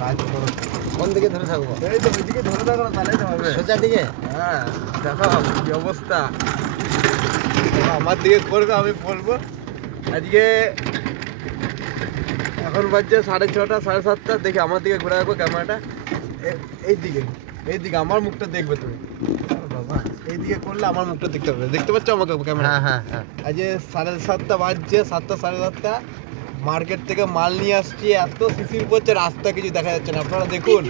কাজ করো। কোন দিকে ধরে থাকবো? এই তো ওইদিকে ধরে থাকো না, তাহলেই তো হবে। সোজা দিকে? হ্যাঁ, দেখো কি অবস্থা। আমার দিকে করবে, আমি বলবো। আজকে এখন বাজছে 6:30 7:30। দেখি আমার দিকে ঘুরে রাখবো ক্যামেরাটা। এইদিকে আমার মুখটা দেখবে তুমি। বাবা, এইদিকে করলে আমার মুখটা দেখতে হবে। দেখতে পাচ্ছ আমাকে ক্যামেরা? হ্যাঁ হ্যাঁ হ্যাঁ। আজকে 7:30 বাজছে, 7টা 7:30। মার্কেট থেকে মাল নিয়ে আসছি, এত শিশির পড়ছে, রাস্তা কিছু দেখা যাচ্ছে না। আপনারা দেখুন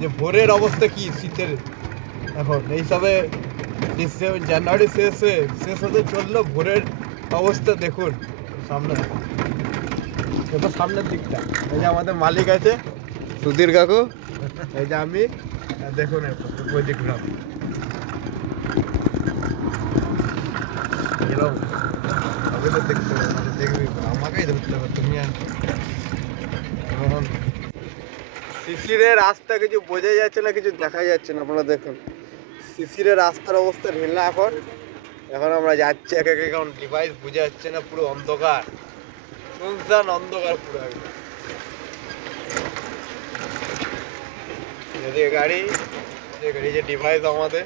যে ভোরের অবস্থা কি শীতের। এখন এইসবে জানুয়ারি শেষ হতে চললো, ভোরের অবস্থা দেখুন। সামনে এটা সামনের দিকটা। এই যে আমাদের মালিক আছে সুধীর কাকু, এই যে আমি, দেখুন ওই দিক ঘুরাম। আমি তো দেখতে হবে, দেখবি আমাকেই ধরতে হবে, তুমি আর শিশিরের রাস্তা কিছু বোঝা যাচ্ছে না, কিছু দেখা যাচ্ছে না। আপনারা দেখুন শিশিরের রাস্তার অবস্থা ঢিলা। এখন আমরা যাচ্ছি এক এক, এখন ডিভাইস বোঝা যাচ্ছে না, পুরো অন্ধকার, শুনশান অন্ধকার পুরো একদম। এদিকে গাড়ি, যে ডিভাইস আমাদের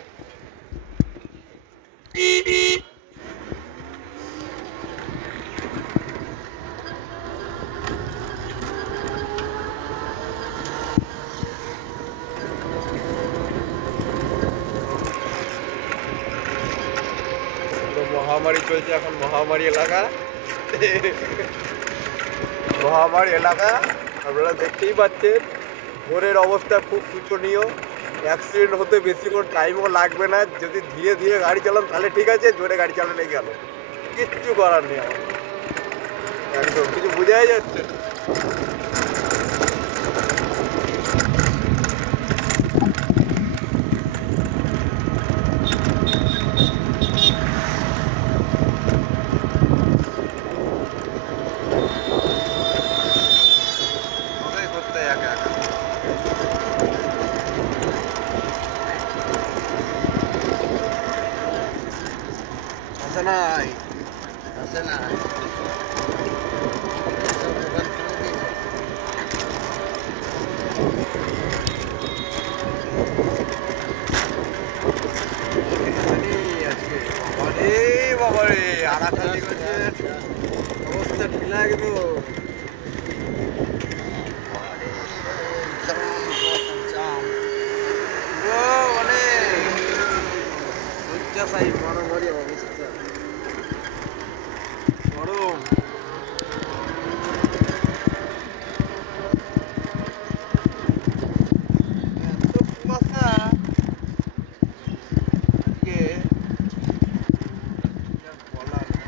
মহামারী চলছে এখন, মহামারী এলাকা। মহামারী এলাকা আপনারা দেখতেই পাচ্ছেন। ভোরের অবস্থা খুব শোচনীয়। অ্যাক্সিডেন্ট হতে বেশিক্ষণ টাইমও লাগবে না। যদি ধীরে ধীরে গাড়ি চালান তাহলে ঠিক আছে, জোরে গাড়ি চালালে গেল, কিচ্ছু করার নেই আমার। একদম কিছু বোঝাই যাচ্ছে না। নাই আছে না? বাবারে আড়াখালি করছে, অবস্থা ঢিলা কিন্তু। অনেক শয্যাশায়ী মহামারী অবস্থা, গরম। এত কুয়াশা আজকে বলার না।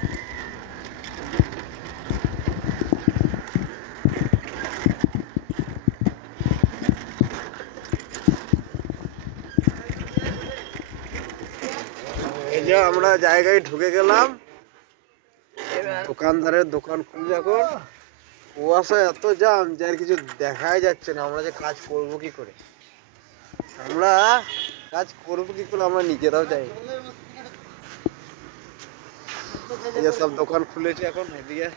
এই যে আমরা জায়গায় ঢুকে গেলাম, দোকানদারের দোকান খুলবে এখন। কুয়াশা এত জাম যে আর কিছু দেখাই যাচ্ছে না। আমরা যে কাজ করবো কি করে, আমরা নিজেরাও যাই। এই যে সব দোকান খুলেছে এখন, এদিকে